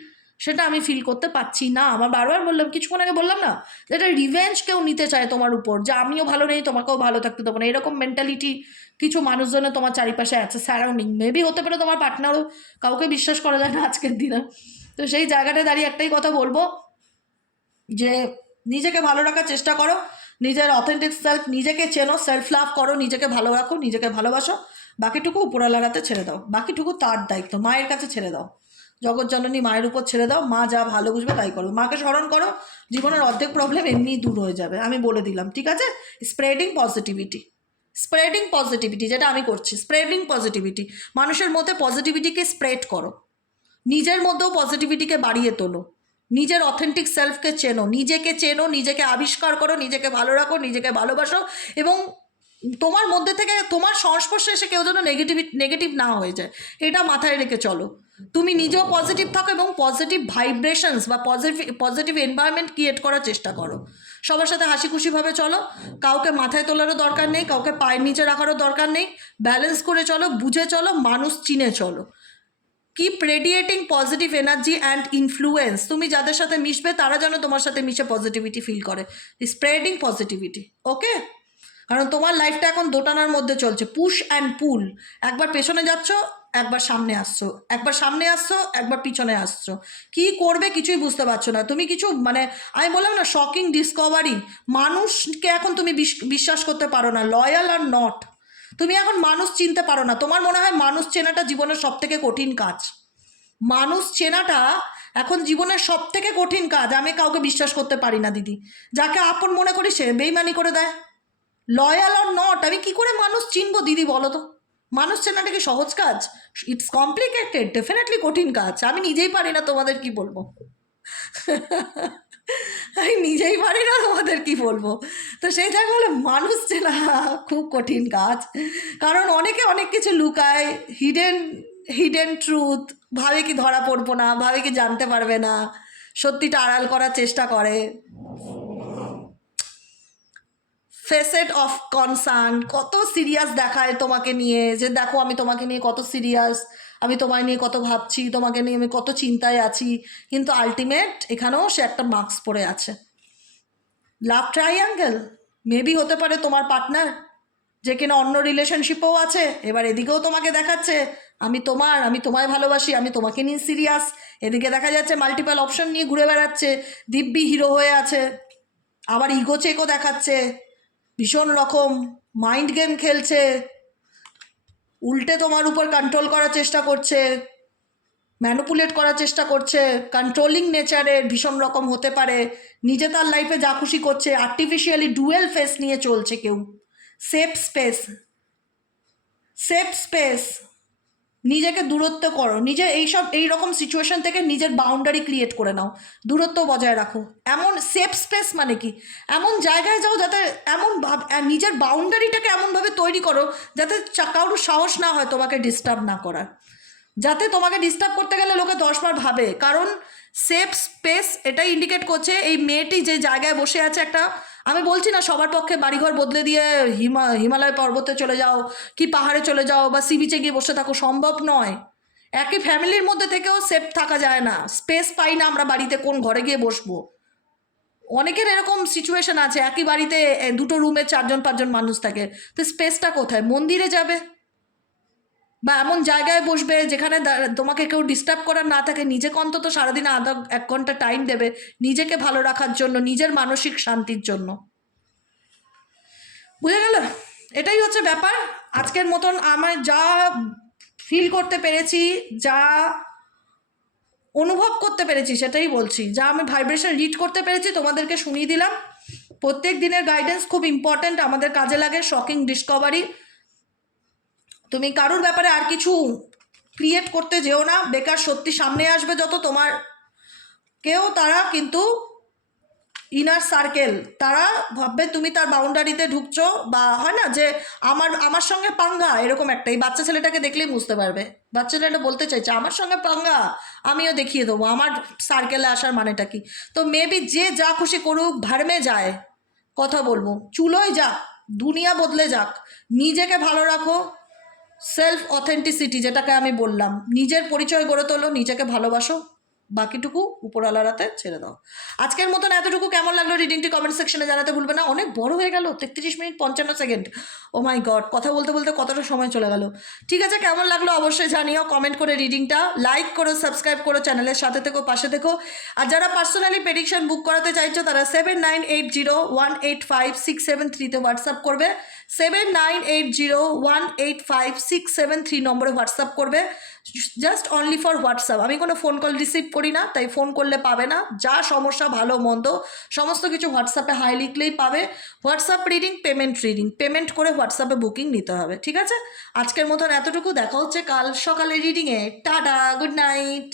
সেটা আমি ফিল করতে পারছি না। আমার বারবার বললাম, কিছুক্ষণ আগে বললাম না, যেটা রিভেঞ্জ কেউ নিতে চায় তোমার উপর, যে আমিও ভালো নেই তোমাকেও ভালো থাকতে দেবো না, এরকম মেন্টালিটি কিছু মানুষজনের তোমার চারিপাশে আছে, সারাউন্ডিং। মেবি হতে পারে তোমার পার্টনারও, কাউকে বিশ্বাস করা যায় না আজকের দিনে। তো সেই জায়গাটায় দাঁড়িয়ে একটাই কথা বলবো, যে নিজেকে ভালো রাখার চেষ্টা করো, নিজের অথেন্টিক সেলফ, নিজেকে চেনো, সেলফ লাভ করো, নিজেকে ভালো রাখো, নিজেকে ভালোবাসো, বাকিটুকু উপরওয়ালার হাতে ছেড়ে দাও, বাকিটুকু তার দায়িত্ব, মায়ের কাছে ছেড়ে দাও, জগৎজননী মায়ের উপর ছেড়ে দাও, মা যা ভালো বুঝবে তাই করো, মাকে স্মরণ করো, জীবনের অর্ধেক প্রবলেম এমনিই দূর হয়ে যাবে, আমি বলে দিলাম, ঠিক আছে? স্প্রেডিং পজিটিভিটি, স্প্রেডিং পজিটিভিটি, যেটা আমি করছি, স্প্রেডিং পজিটিভিটি, মানুষের মধ্যে পজিটিভিটিকে স্প্রেড করো, নিজের মধ্যেও পজিটিভিটিকে বাড়িয়ে তোলো, নিজের অথেন্টিক সেলফকে চেনো, নিজেকে আবিষ্কার করো, নিজেকে ভালো রাখো, নিজেকে ভালোবাসো, এবং তোমার মধ্যে থেকে তোমার সংস্পর্শে এসে কেউ যেন নেগেটিভ না হয়ে যায়, এটা মাথায় রেখে চলো। তুমি নিজেও পজিটিভ থাকো এবং পজিটিভ ভাইব্রেশনস বা পজিটিভ এনভায়রনমেন্ট ক্রিয়েট করার চেষ্টা করো। সবার সাথে হাসি খুশিভাবে চলো, কাউকে মাথায় তোলারও দরকার নেই, কাউকে পায়ের নিচে রাখারও দরকার নেই, ব্যালেন্স করে চলো, বুঝে চলো, মানুষ চিনে চলো। Keep radiating positive energy and influence, তুমি যাদের সাথে মিশবে তারা যেন তোমার সাথে মিশে পজিটিভিটি ফিল করে, স্প্রেডিং পজিটিভিটি, ওকে? কারণ তোমার লাইফটা এখন দোটানার মধ্যে চলছে, পুশ অ্যান্ড পুল, একবার পেছনে যাচ্ছ, একবার সামনে আসছো, একবার পিছনে আসছো, কি করবে কিছুই বুঝতে পারছো না, তুমি কিছু মানে আমি বললাম না, শকিং ডিসকভারি, মানুষকে এখন তুমি বিশ্বাস করতে পারো না, লয়াল আর নট, তুমি এখন মানুষ চিনতে পারো না, তোমার মনে হয় মানুষ চেনাটা জীবনের সব থেকে কঠিন কাজ, মানুষ চেনাটা এখন জীবনের সব থেকে কঠিন কাজ, আমি কাউকে বিশ্বাস করতে পারি না দিদি, যাকে আপন মনে করি সে বেইমানি করে দেয়, লয়াল অর নট, আমি কি করে মানুষ চিনবো দিদি বলো তো? মানুষ চেনাটা কি সহজ কাজ? ইটস কমপ্লিকেটেড, ডেফিনেটলি কঠিন কাজ, আমি নিজেই পারি না, তোমাদের কি বলবো? আমি নিজেই পারি না, তোমাদের কি বলবো? তো সেই জায়গায় বলে মানুষ চেনা খুব কঠিন কাজ, কারণ অনেকে অনেক কিছু লুকায়, হিডেন ট্রুথ, ভাবে কি ধরা পড়বো না, ভাবে কি জানতে পারবে না, সত্যিটা আড়াল করার চেষ্টা করে, ফেসেট অফ কনসার্ন, কত সিরিয়াস দেখায় তোমাকে নিয়ে, যে দেখো আমি তোমাকে নিয়ে কত সিরিয়াস, আমি তোমায় নিয়ে কত ভাবছি, তোমাকে নিয়ে আমি কত চিন্তায় আছি, কিন্তু আলটিমেট এখানেও সে একটা মার্কস পড়ে আছে। লাভ ট্রাইঅ্যাঙ্গেল মেবি হতে পারে তোমার পার্টনার, যে কিনা অন্য রিলেশনশিপেও আছে, এবার এদিকেও তোমাকে দেখাচ্ছে আমি তোমায় ভালোবাসি, আমি তোমাকে নিয়ে সিরিয়াস, এদিকে দেখা যাচ্ছে মাল্টিপল অপশন নিয়ে ঘুরে বেড়াচ্ছে, দিব্যি হিরো হয়ে আছে, আবার ইগো চেকও দেখাচ্ছে, ভীষণ রকম মাইন্ড গেম খেলছে, উল্টে তোমার উপর কন্ট্রোল করার চেষ্টা করছে, ম্যানুপুলেট করার চেষ্টা করছে, কন্ট্রোলিং নেচারের ভীষণ রকম হতে পারে, নিজে তার লাইফে যা খুশি করছে, আর্টিফিশিয়ালি ডুয়েল ফেস নিয়ে চলছে কেউ, সেফ স্পেস, নিজেকে দূরত্ব করো, এই রকম সিচুয়েশন থেকে নিজের বাউন্ডারি ক্রিয়েট করে নাও, দূরত্ব বজায় রাখো, এমন সেফ স্পেস মানে কি, এমন জায়গায় যাও যাতে নিজের বাউন্ডারিটাকে এমনভাবে তৈরি করো যাতে কারোর সাহস না হয় তোমাকে ডিস্টার্ব না করার, যাতে তোমাকে ডিস্টার্ব করতে গেলে লোকে 10বার ভাবে, কারণ সেফ স্পেস এটাই ইন্ডিকেট করছে এই মেয়েটি যে জায়গায় বসে আছে, একটা আমি বলছি না সবার পক্ষে বাড়িঘর বদলে দিয়ে হিমালয় পর্বতে চলে যাও কি পাহাড়ে চলে যাও বা সি বিচে গিয়ে বসে থাকো, সম্ভব নয়, একই ফ্যামিলির মধ্যে থেকেও সেফ থাকা যায় না, স্পেস পাই না আমরা বাড়িতে কোন ঘরে গিয়ে বসবো, অনেকের এরকম সিচুয়েশন আছে, একই বাড়িতে দুটো রুমে 4-5জন মানুষ থাকে, তো স্পেসটা কোথায়? মন্দিরে যাবে বা এমন জায়গায় বসবে যেখানে তোমাকে কেউ ডিস্টার্ব করার না থাকে, নিজেকে অন্তত সারাদিনে 1 ঘন্টা টাইম দেবে নিজেকে ভালো রাখার জন্য, নিজের মানসিক শান্তির জন্য, বুঝে গেল? এটাই হচ্ছে ব্যাপার। আজকের মতন আমার যা ফিল করতে পেরেছি, যা অনুভব করতে পেরেছি সেটাই বলছি, যা আমি ভাইব্রেশন রিড করতে পেরেছি তোমাদেরকে শুনিয়ে দিলাম। প্রত্যেক দিনের গাইডেন্স খুব ইম্পর্ট্যান্ট, আমাদের কাজে লাগে, শকিং ডিসকভারি, তুমি কারোর ব্যাপারে আর কিছু ক্রিয়েট করতে যেও না, বেকার সত্যি সামনে আসবে যত তোমার কেউ, তারা কিন্তু ইনার সার্কেল, তারা ভাববে তুমি তার বাউন্ডারিতে ঢুকছো, বা হয় না যে আমার সঙ্গে পাঙ্গা, এরকম একটা, এই বাচ্চা ছেলেটাকে দেখলেই বুঝতে পারবে, বাচ্চা ছেলেটা বলতে চাইছে আমার সঙ্গে পাঙ্গা, আমিও দেখিয়ে দেবো আমার সার্কেলে আসার মানেটা কি। তো মেবি যে যা খুশি করুক, ভার্মে যায়, কথা বলবো, চুলোয় যাক, দুনিয়া বদলে যাক, নিজেকে ভালো রাখো, সেলফ অথেন্টিসিটি যেটাকে আমি বললাম, নিজের পরিচয় গড়ে তোলো, নিজেকে ভালোবাসো, বাকিটুকু উপরওয়ালার হাতে ছেড়ে দাও। আজকের মতন এতটুকু। কেমন লাগলো রিডিংটি কমেন্ট সেকশনে জানাতে ভুলবে না। অনেক বড় হয়ে গেল, 33 minute 55 second. O my god, কথা বলতে বলতে কতটা সময় চলে গেল। ঠিক আছে, কেমন লাগলো অবশ্যই জানিও কমেন্ট করে। রিডিংটা লাইক করো, সাবস্ক্রাইব করো, চ্যানেলের সাথে থেকো, পাশে থেকো। আর যারা পার্সোনালি প্রেডিকশন বুক করাতে চাইছো তারা 7980185673 হোয়াটসঅ্যাপ করবে। 7980185673 নম্বরে হোয়াটসঅ্যাপ করবে। Just only for WhatsApp. আমি কোনো ফোন কল রিসিভ করি না, তাই ফোন করলে পাবে না। যা সমস্যা ভালো মন্দ সমস্ত কিছু হোয়াটসঅ্যাপে হাই লিখলেই পাবে। হোয়াটসঅ্যাপ রিডিং, পেমেন্ট করে হোয়াটসঅ্যাপে বুকিং নিতে হবে। ঠিক আছে, আজকের মতন এতটুকু। দেখা হচ্ছে কাল সকালে রিডিংয়ে। Tata, good night.